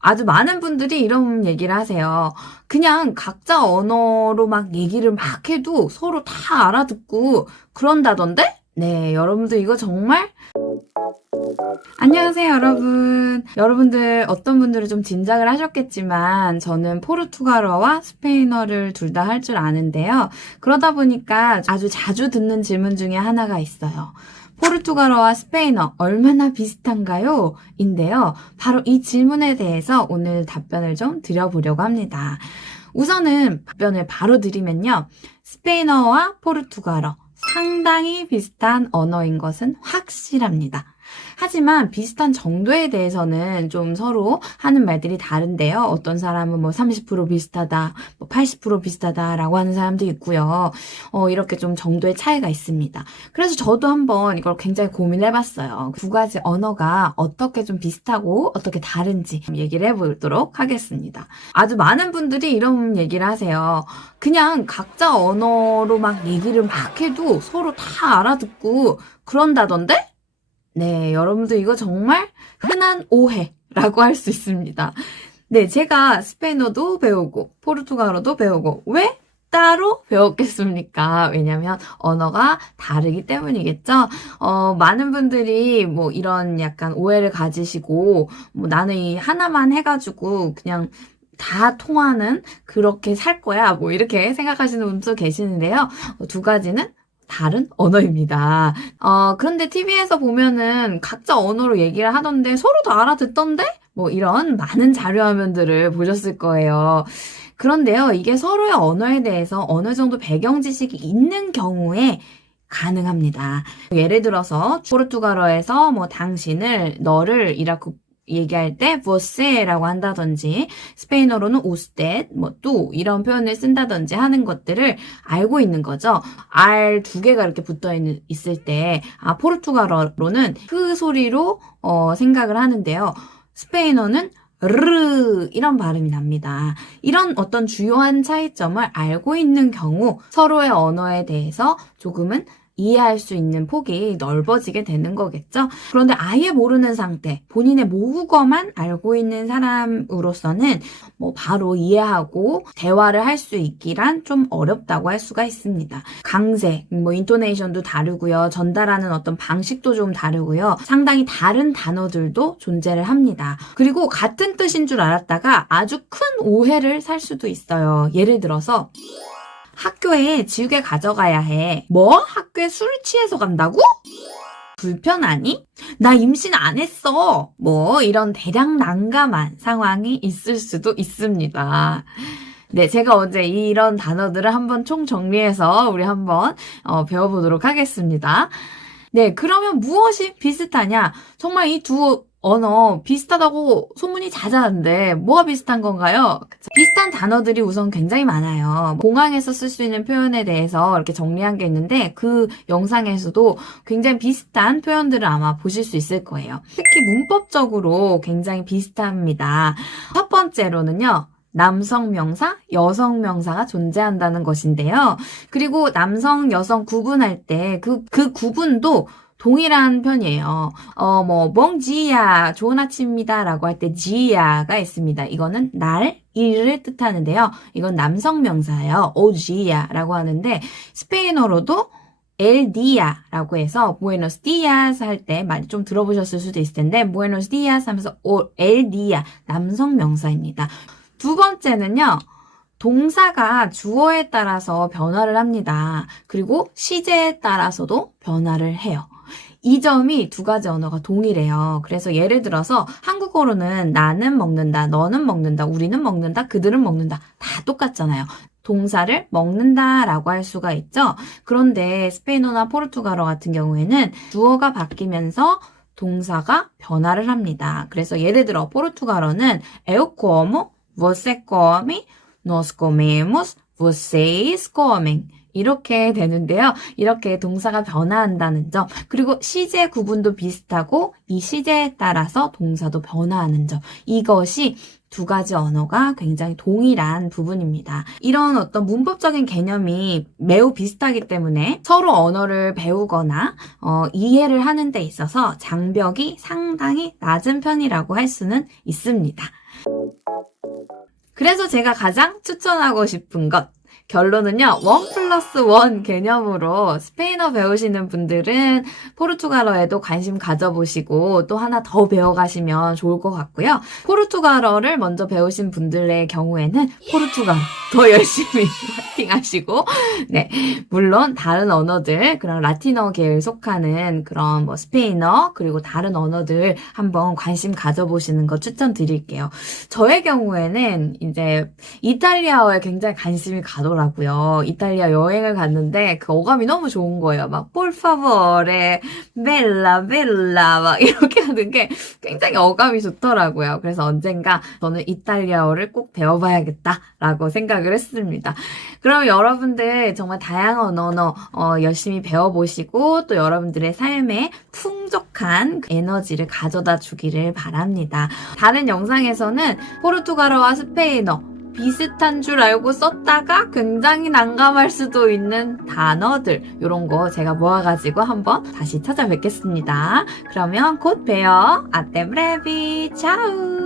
아주 많은 분들이 이런 얘기를 하세요. 그냥 각자 언어로 막 얘기를 막 해도 서로 다 알아듣고 그런다던데? 네, 여러분들 이거 정말 안녕하세요, 여러분. 여러분들 어떤 분들은 좀 짐작을 하셨겠지만 저는 포르투갈어와 스페인어를 둘 다 할 줄 아는데요. 그러다 보니까 아주 자주 듣는 질문 중에 하나가 있어요. 포르투갈어와 스페인어 얼마나 비슷한가요? 인데요. 바로 이 질문에 대해서 오늘 답변을 좀 드려보려고 합니다. 우선은 답변을 바로 드리면요. 스페인어와 포르투갈어 상당히 비슷한 언어인 것은 확실합니다. 하지만 비슷한 정도에 대해서는 좀 서로 하는 말들이 다른데요. 어떤 사람은 뭐 30% 비슷하다, 뭐 80% 비슷하다라고 하는 사람도 있고요. 이렇게 좀 정도의 차이가 있습니다. 그래서 저도 한번 이걸 굉장히 고민해봤어요. 두 가지 언어가 어떻게 좀 비슷하고 어떻게 다른지 얘기를 해보도록 하겠습니다. 아주 많은 분들이 이런 얘기를 하세요. 그냥 각자 언어로 막 얘기를 막 해도 서로 다 알아듣고 그런다던데? 네, 여러분들 이거 정말 흔한 오해라고 할 수 있습니다. 네, 제가 스페인어도 배우고 포르투갈어도 배우고 왜 따로 배웠겠습니까? 왜냐면 언어가 다르기 때문이겠죠? 많은 분들이 뭐 이런 약간 오해를 가지시고 뭐 나는 이 하나만 해가지고 그냥 다 통하는 그렇게 살 거야 뭐 이렇게 생각하시는 분도 계시는데요. 두 가지는 다른 언어입니다. 그런데 TV에서 보면은 각자 언어로 얘기를 하던데 서로 다 알아듣던데? 뭐 이런 많은 자료 화면들을 보셨을 거예요. 그런데요, 이게 서로의 언어에 대해서 어느 정도 배경 지식이 있는 경우에 가능합니다. 예를 들어서 포르투갈어에서 뭐 당신을, 너를 이라고 얘기할 때 voce라고 한다든지 스페인어로는 usted, 뭐 tú 이런 표현을 쓴다든지 하는 것들을 알고 있는 거죠. R 두 개가 이렇게 붙어 있을 때 포르투갈어로는 그 소리로 생각을 하는데요. 스페인어는 르 이런 발음이 납니다. 이런 어떤 주요한 차이점을 알고 있는 경우 서로의 언어에 대해서 조금은 이해할 수 있는 폭이 넓어지게 되는 거겠죠. 그런데 아예 모르는 상태, 본인의 모국어만 알고 있는 사람으로서는 뭐 바로 이해하고 대화를 할 수 있기란 좀 어렵다고 할 수가 있습니다. 강세, 뭐 인토네이션도 다르고요. 전달하는 어떤 방식도 좀 다르고요. 상당히 다른 단어들도 존재를 합니다. 그리고 같은 뜻인 줄 알았다가 아주 큰 오해를 살 수도 있어요. 예를 들어서 학교에 지우개 가져가야 해. 뭐? 학교에 술 취해서 간다고? 불편하니? 나 임신 안 했어. 뭐 이런 대략 난감한 상황이 있을 수도 있습니다. 네, 제가 어제 이런 단어들을 한번 총 정리해서 우리 한번 배워보도록 하겠습니다. 네, 그러면 무엇이 비슷하냐? 정말 이 두 언어 비슷하다고 소문이 자자한데 뭐가 비슷한 건가요? 비슷한 단어들이 우선 굉장히 많아요. 공항에서 쓸 수 있는 표현에 대해서 이렇게 정리한 게 있는데 그 영상에서도 굉장히 비슷한 표현들을 아마 보실 수 있을 거예요. 특히 문법적으로 굉장히 비슷합니다. 첫 번째로는요. 남성 명사, 여성 명사가 존재한다는 것인데요. 그리고 남성, 여성 구분할 때 그 구분도 동일한 편이에요. 멍지야, 좋은 아침입니다 라고 할 때 지야가 있습니다. 이거는 날, 일을 뜻하는데요. 이건 남성 명사예요. 오지야 라고 하는데 스페인어로도 El Dia라고 해서 Buenos Dias 할 때 많이 좀 들어보셨을 수도 있을 텐데 Buenos Dias 하면서 El Dia 남성 명사입니다. 두 번째는요. 동사가 주어에 따라서 변화를 합니다. 그리고 시제에 따라서도 변화를 해요. 이 점이 두 가지 언어가 동일해요. 그래서 예를 들어서 한국어로는 나는 먹는다, 너는 먹는다, 우리는 먹는다, 그들은 먹는다. 다 똑같잖아요. 동사를 먹는다라고 할 수가 있죠. 그런데 스페인어나 포르투갈어 같은 경우에는 주어가 바뀌면서 동사가 변화를 합니다. 그래서 예를 들어 포르투갈어는 Eu como, você come, Nós comemos, vocês comem. 이렇게 되는데요. 이렇게 동사가 변화한다는 점, 그리고 시제 구분도 비슷하고 이 시제에 따라서 동사도 변화하는 점, 이것이 두 가지 언어가 굉장히 동일한 부분입니다. 이런 어떤 문법적인 개념이 매우 비슷하기 때문에 서로 언어를 배우거나 이해를 하는 데 있어서 장벽이 상당히 낮은 편이라고 할 수는 있습니다. 그래서 제가 가장 추천하고 싶은 것, 결론은요, 1+1 개념으로 스페인어 배우시는 분들은 포르투갈어에도 관심 가져보시고 또 하나 더 배워가시면 좋을 것 같고요. 포르투갈어를 먼저 배우신 분들의 경우에는 포르투갈어 더 열심히 파이팅 하시고, 네. 물론 다른 언어들, 그런 라틴어계에 속하는 그런 뭐 스페인어, 그리고 다른 언어들 한번 관심 가져보시는 거 추천드릴게요. 저의 경우에는 이제 이탈리아어에 굉장히 관심이 가더라고요. 이탈리아 여행을 갔는데 그 어감이 너무 좋은 거예요. 막 por favore, bella, bella 막 이렇게 하는 게 굉장히 어감이 좋더라고요. 그래서 언젠가 저는 이탈리아어를 꼭 배워봐야겠다라고 생각을 했습니다. 그럼 여러분들 정말 다양한 언어 열심히 배워보시고 또 여러분들의 삶에 풍족한 에너지를 가져다 주기를 바랍니다. 다른 영상에서는 포르투갈어와 스페인어 비슷한 줄 알고 썼다가 굉장히 난감할 수도 있는 단어들, 이런 거 제가 모아가지고 한번 다시 찾아뵙겠습니다. 그러면 곧 봬요. 아떼 브레비 차우.